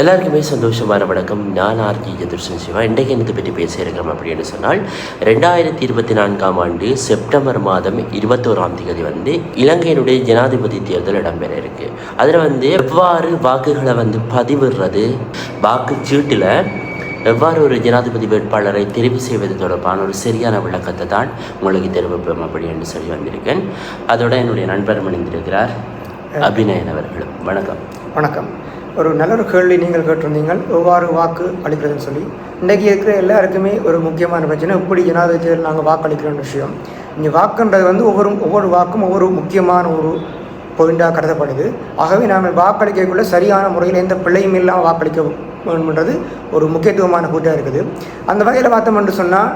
எல்லாருக்குமே சந்தோஷமான வணக்கம். நான் ஆர்ஜி எதிர்சன் சிவா. இன்றைக்கு என்னத்தை பற்றி பேச இருக்கிறோம் அப்படின்னு சொன்னால் ரெண்டாயிரத்தி இருபத்தி நான்காம் ஆண்டு செப்டம்பர் மாதம் இருபத்தோராம் தேதி வந்து இலங்கையினுடைய ஜனாதிபதி தேர்தல் இடம்பெற இருக்கு. அதில் வந்து எவ்வாறு வாக்குகளை வந்து பதிவிடுறது? வாக்குச்சீட்டில் எவ்வாறு ஒரு ஜனாதிபதி வேட்பாளரை தெரிவு செய்வது தொடர்பான ஒரு சரியான விளக்கத்தை தான் உங்களுக்கு தெரிவிப்போம் அப்படின்னு சொல்லி வந்திருக்கேன். அதோட என்னுடைய நண்பர் மணிந்திருக்கிறார் அபிநயன் அவர்களும். வணக்கம். வணக்கம். ஒரு நல்ல ஒரு கேள்வி நீங்கள் கேட்டிருந்தீங்கள். எவ்வாறு வாக்கு அளிக்கிறதுன்னு சொல்லி. இன்றைக்கி இருக்கிற எல்லாருக்குமே ஒரு முக்கியமான பிரச்சனை எப்படி ஜனாதிபதியில் நாங்கள் வாக்களிக்கிறோம்னு விஷயம். இங்கே வாக்குன்றது வந்து ஒவ்வொரு ஒவ்வொரு வாக்கும் ஒவ்வொரு முக்கியமான ஒரு பாயிண்டாக கருதப்படுது. ஆகவே நாம் வாக்களிக்கக்குள்ள சரியான முறையில் எந்த பிள்ளையும் இல்லாமல் வாக்களிக்க வேணும்ன்றது ஒரு முக்கியத்துவமான கூட்டாக இருக்குது. அந்த வகையில் பார்த்தோம் என்று சொன்னால்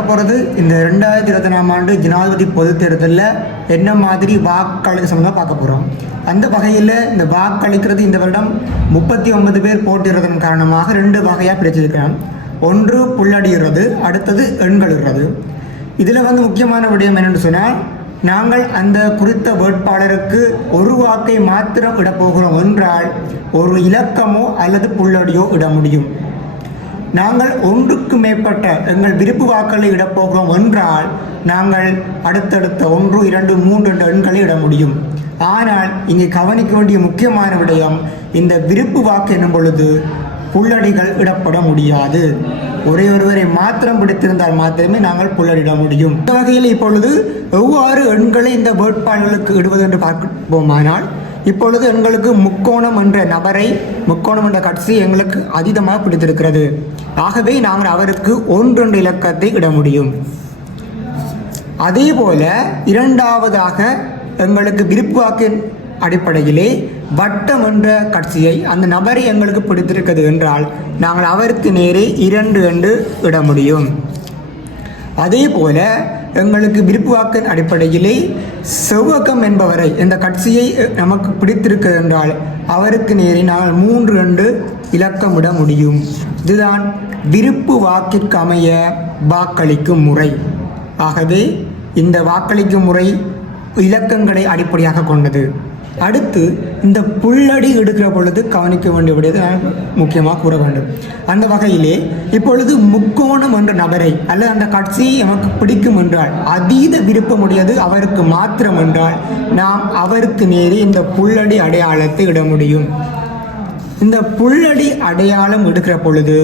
பார்க்க போகிறது இந்த ரெண்டாயிரத்தி இருபத்தி நாலாம் ஆண்டு ஜனாதிபதி பொது தேர்தலில் என்ன மாதிரி வாக்களிக்க சம்மந்தமாக பார்க்க போகிறோம் அந்த வகையில் இந்த வாக்களிக்கிறது இந்த வருடம் முப்பத்தி ஒன்பது பேர் போட்டிடுறதன் காரணமாக ரெண்டு வகையாக பிரிச்சிருக்கிறோம். ஒன்று புள்ளடிகிறது அடுத்தது எண்களிடுறது. இதில் வந்து முக்கியமான விடயம் என்னென்னு சொன்னால் நாங்கள் அந்த குறித்த வேட்பாளருக்கு ஒரு வாக்கை மாத்திரம் விடப்போகிறோம் என்றால் ஒரு இலக்கமோ அல்லது புள்ளடியோ இட முடியும். நாங்கள் ஒன்றுக்கு மேற்பட்ட எங்கள் விருப்பு வாக்களை இடப்போகிறோம் என்றால் நாங்கள் அடுத்தடுத்த ஒன்று இரண்டு மூன்று என்ற எண்களை இட முடியும். ஆனால் இங்கே கவனிக்க வேண்டிய முக்கியமான விடயம் இந்த விருப்பு வாக்கு என்னும் பொழுது புள்ளடிகள் இடப்பட முடியாது. ஒரே ஒருவரை மாத்திரம் பிடித்திருந்தால் மாத்திரமே நாங்கள் புள்ளடிட முடியும். இந்த வகையில் இப்பொழுது எவ்வாறு எண்களை இந்த வேட்பாளர்களுக்கு இடுவது என்று பார்ப்போமானால் இப்பொழுது எங்களுக்கு முக்கோணம் என்ற நபரை முக்கோணம் என்ற கட்சி எங்களுக்கு அதீதமாக பிடித்திருக்கிறது. ஆகவே நாங்கள் அவருக்கு ஒன்றொன்று இலக்கத்தை இட முடியும். அதே போல இரண்டாவதாக எங்களுக்கு விருப்பாக்கின் அடிப்படையிலே வட்டம் என்ற கட்சியை அந்த நபரை எங்களுக்கு பிடித்திருக்கிறது என்றால் நாங்கள் அவருக்கு நேரே இரண்டு என்று இட முடியும். அதே போல எங்களுக்கு விருப்பு வாக்கின் அடிப்படையிலே செவ்வகம் என்பவரை இந்த கட்சியை நமக்கு பிடித்திருக்கிறது என்றால் அவருக்கு நேரே நாங்கள் மூன்று ரெண்டு இலக்கமிட முடியும். இதுதான் விருப்பு வாக்கிற்கு அமைய வாக்களிக்கும் முறை. ஆகவே இந்த வாக்களிக்கும் முறை இலக்கங்களை அடிப்படையாக கொண்டது. அடுத்து இந்த புள்ளடி எடுக்கிற பொழுது கவனிக்க வேண்டிய விடையது முக்கியமாக கூற வேண்டும். அந்த வகையிலே இப்பொழுது முக்கோணம் என்ற நபரை அல்லது அந்த கட்சியை நமக்கு பிடிக்கும் என்றால் அதீத விருப்பமுடையது அவருக்கு மாத்திரம் என்றால் நாம் அவருக்கு நேரே இந்த புள்ளடி அடையாளத்தை இட முடியும். இந்த புள்ளடி அடையாளம் எடுக்கிற பொழுது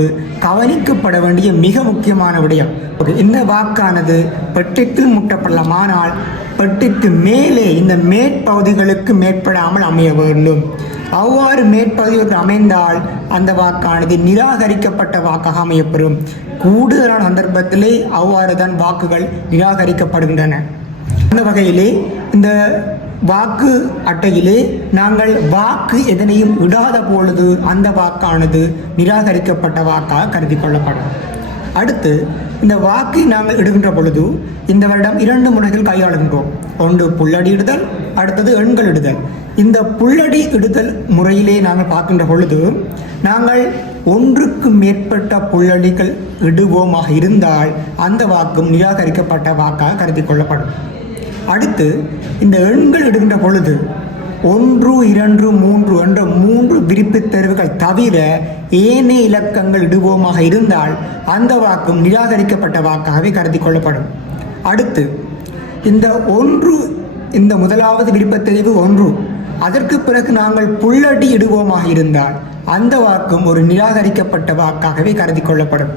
கவனிக்கப்பட வேண்டிய மிக முக்கியமான விடயம். இந்த வாக்கானது பெட்டிக்குள் முட்டப்படலாம் ஆனால் பெட்டிக்கு மேலே இந்த மேற்பகுதிகளுக்கு மேற்படாமல் அமைய வேண்டும். அவ்வாறு மேற்பகுதிகளுக்கு அமைந்தால் அந்த வாக்கானது நிராகரிக்கப்பட்ட வாக்காக அமையப்பெறும். கூடுதலான சந்தர்ப்பத்திலே அவ்வாறு தான் வாக்குகள் நிராகரிக்கப்படுகின்றன. அந்த வகையிலே இந்த வாக்கு அட்டையிலே நாங்கள் வாக்கு எதனையும் விடாத பொழுது அந்த வாக்கானது நிராகரிக்கப்பட்ட வாக்காக கருதி கொள்ளப்படும். அடுத்து இந்த வாக்கை நாங்கள் இடுகின்ற பொழுது இந்த வருடம் இரண்டு முறைகள் கையாளுகின்றோம். ஒன்று புள்ளடி இடுதல் அடுத்தது எண்கள் இடுதல். இந்த புள்ளடி இடுதல் முறையிலே நாங்கள் பார்க்கின்ற பொழுது நாங்கள் ஒன்றுக்கு மேற்பட்ட புள்ளடிகள் இடுவோமாக இருந்தால் அந்த வாக்கும் நிராகரிக்கப்பட்ட வாக்காக கருதி கொள்ளப்படும். அடுத்து இந்த எண்கள் இடுகின்ற பொழுது ஒன்று இரண்டு மூன்று என்ற மூன்று விருப்புத் தேர்வுகள் தவிர ஏனைய இலக்கங்கள் இடுவோமாக இருந்தால் அந்த வாக்கும் நிராகரிக்கப்பட்ட வாக்காகவே கருதி கொள்ளப்படும். அடுத்து இந்த ஒன்று இந்த முதலாவது விருப்பத் தெரிவு ஒன்று. அதற்கு பிறகு நாங்கள் புள்ளடி இடுவோமாக இருந்தால் அந்த வாக்கும் ஒரு நிராகரிக்கப்பட்ட வாக்காகவே கருதி கொள்ளப்படும்.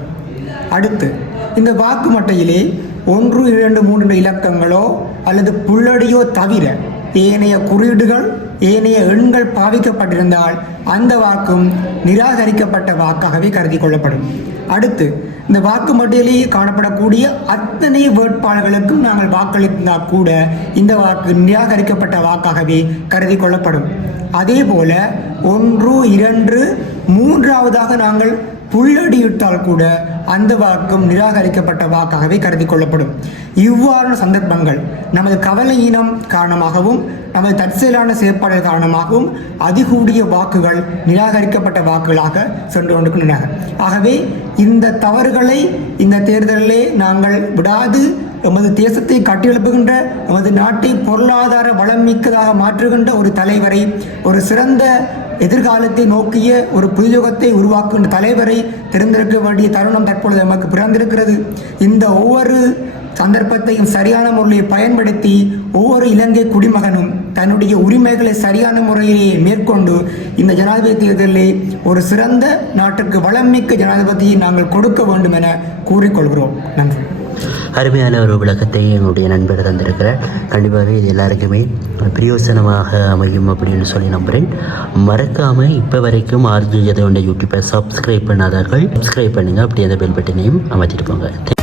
அடுத்து இந்த வாக்கு மட்டையிலே ஒன்று இரண்டு மூன்று இலக்கங்களோ அல்லது புள்ளடியோ தவிர ஏனைய குறியீடுகள் ஏனைய எண்கள் பாவிக்கப்பட்டிருந்தால் அந்த வாக்கும் நிராகரிக்கப்பட்ட வாக்காகவே கருதி கொள்ளப்படும். அடுத்து இந்த வாக்கு மட்டியலில் காணப்படக்கூடிய அத்தனை வேட்பாளர்களுக்கும் நாங்கள் வாக்களித்தால் கூட இந்த வாக்கு நிராகரிக்கப்பட்ட வாக்காகவே கருதி கொள்ளப்படும். அதே போல ஒன்று இரண்டு மூன்றாவதாக நாங்கள் புள்ளடியிட்டால் கூட அந்த வாக்கும் நிராகரிக்கப்பட்ட வாக்காகவே கருதி கொள்ளப்படும் இவ்வாறான சந்தர்ப்பங்கள் நமது கவலையினம் காரணமாகவும் நமது தற்செயலான செயற்பாடுகள் காரணமாகவும் அதிகூடிய வாக்குகள் நிராகரிக்கப்பட்ட வாக்குகளாக சென்று கொண்டிருக்கின்றன. ஆகவே இந்த தவறுகளை இந்த தேர்தலிலே நாங்கள் விடாது எமது தேசத்தை கட்டியெழுப்புகின்ற எமது நாட்டை பொருளாதார வளம் மிக்கதாக மாற்றுகின்ற ஒரு தலைவரை ஒரு சிறந்த எதிர்காலத்தை நோக்கிய ஒரு புதுயுகத்தை உருவாக்குகின்ற தலைவரை தெரிந்திருக்க வேண்டிய தருணம் தற்பொழுது நமக்கு பிறந்திருக்கிறது. இந்த ஒவ்வொரு சந்தர்ப்பத்தையும் சரியான முறையில் பயன்படுத்தி ஒவ்வொரு இலங்கை குடிமகனும் தன்னுடைய உரிமைகளை சரியான முறையிலே மேற்கொண்டு இந்த ஜனாதிபதி தேர்தலில் ஒரு சிறந்த நாட்டுக்கு மிக்க ஜனாதிபதியை நாங்கள் கொடுக்க வேண்டும் என கூறிக்கொள்கிறோம். நன்றி. அருமையான ஒரு விளக்கத்தை என்னுடைய நண்பர் தந்திருக்கிறார். கண்டிப்பாக இது எல்லாருக்குமே பிரயோசனமாக அமையும் அப்படின்னு சொல்லி நம்புகிறேன் மறக்காமல் இப்போ வரைக்கும் ஆர்ஜி எதோண்ட யூடியூப்பை சப்ஸ்கிரைப் பண்ணாதார்கள் சப்ஸ்கிரைப் பண்ணுங்கள் அப்படி அந்த பெல் பட்டனையும் அமைச்சிட்டு போங்க.